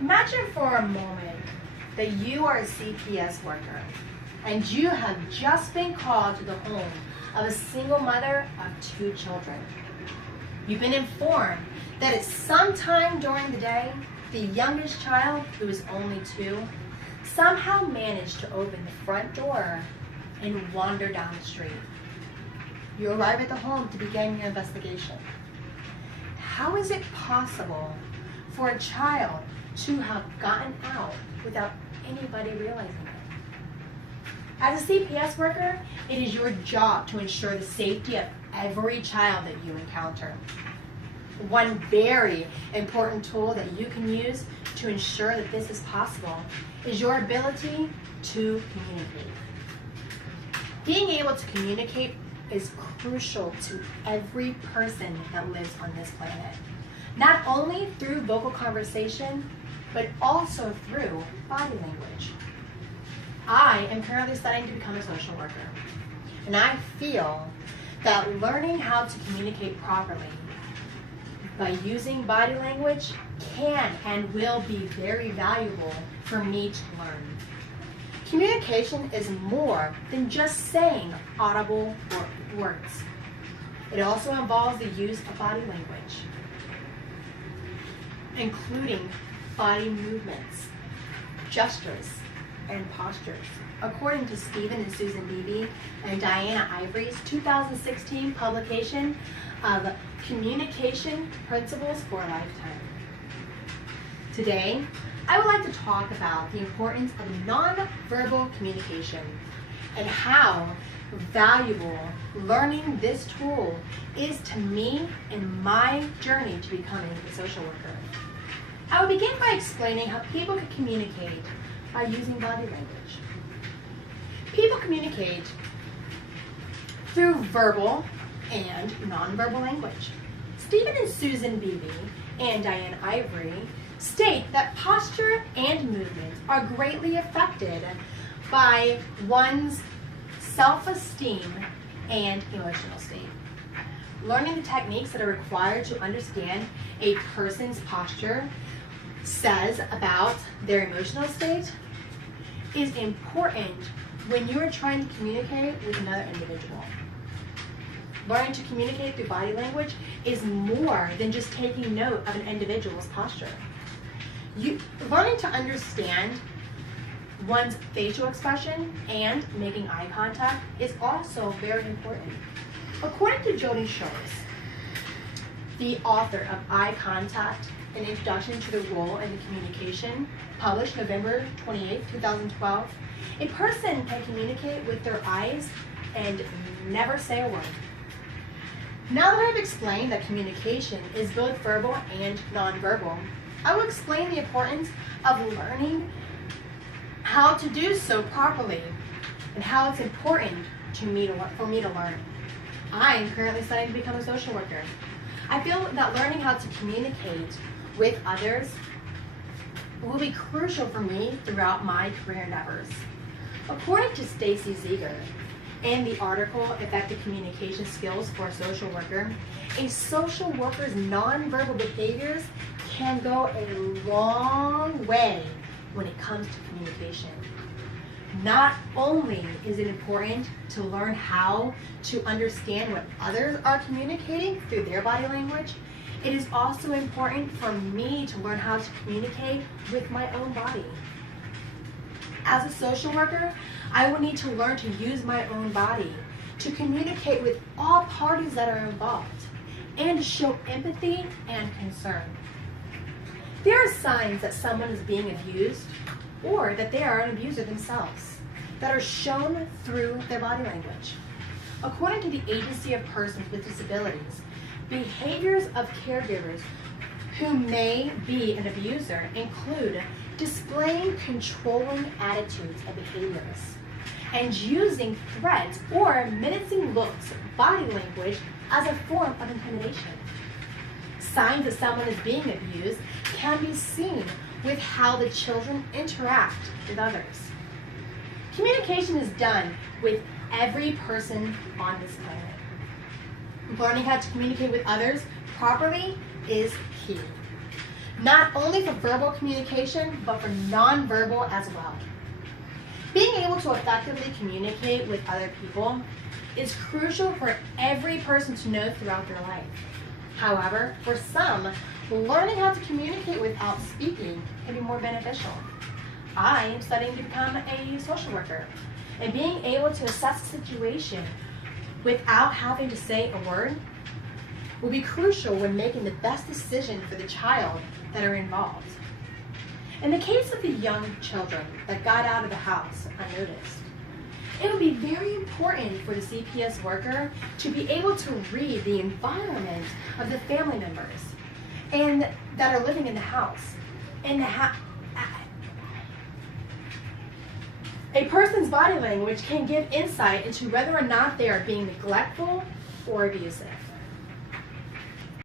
Imagine for a moment that you are a CPS worker and you have just been called to the home of a single mother of 2 children. You've been informed that at some time during the day, the youngest child, who is only 2, somehow managed to open the front door and wander down the street. You arrive at the home to begin your investigation. How is it possible for a child to have gotten out without anybody realizing it? As a CPS worker, it is your job to ensure the safety of every child that you encounter. One very important tool that you can use to ensure that this is possible is your ability to communicate. Being able to communicate is crucial to every person that lives on this planet. Not only through vocal conversation, but also through body language. I am currently studying to become a social worker, and I feel that learning how to communicate properly by using body language can and will be very valuable for me to learn. Communication is more than just saying audible words. It also involves the use of body language, including body movements, gestures, and postures. According to Stephen and Susan Beebe and Diana Ivory's 2016 publication of Communication Principles for a Lifetime. Today, I would like to talk about the importance of nonverbal communication and how valuable learning this tool is to me in my journey to becoming a social worker. I will begin by explaining how people can communicate by using body language. People communicate through verbal and nonverbal language. Stephen and Susan Beebe and Diane Ivory state that posture and movement are greatly affected by one's self-esteem and emotional state. Learning the techniques that are required to understand a person's posture says about their emotional state is important when you are trying to communicate with another individual. Learning to communicate through body language is more than just taking note of an individual's posture. Learning to understand one's facial expression and making eye contact is also very important. According to Jody Schultz, the author of Eye Contact, An Introduction to the Role in the Communication, published November 28, 2012, a person can communicate with their eyes and never say a word. Now that I've explained that communication is both verbal and nonverbal, I will explain the importance of learning how to do so properly and how it's important for me to learn. I am currently studying to become a social worker. I feel that learning how to communicate with others will be crucial for me throughout my career endeavors. According to Stacy Ziegler, in the article Effective Communication Skills for a Social Worker, a social worker's nonverbal behaviors can go a long way when it comes to communication. Not only is it important to learn how to understand what others are communicating through their body language, it is also important for me to learn how to communicate with my own body. As a social worker, I will need to learn to use my own body to communicate with all parties that are involved and to show empathy and concern. There are signs that someone is being abused or that they are an abuser themselves that are shown through their body language. According to the Agency of Persons with Disabilities, behaviors of caregivers who may be an abuser include displaying controlling attitudes and behaviors, and using threats or menacing looks, body language, as a form of intimidation. Signs that someone is being abused can be seen with how the children interact with others. Communication is done with every person on this planet. Learning how to communicate with others properly is key. not only for verbal communication, but for nonverbal as well. Being able to effectively communicate with other people is crucial for every person to know throughout their life. However, for some, learning how to communicate without speaking can be more beneficial. I am studying to become a social worker, and being able to assess a situation without having to say a word will be crucial when making the best decision for the child that are involved. In the case of the young children that got out of the house unnoticed, it would be very important for the CPS worker to be able to read the environment of the family members and that are living in the house. A person's body language can give insight into whether or not they are being neglectful or abusive.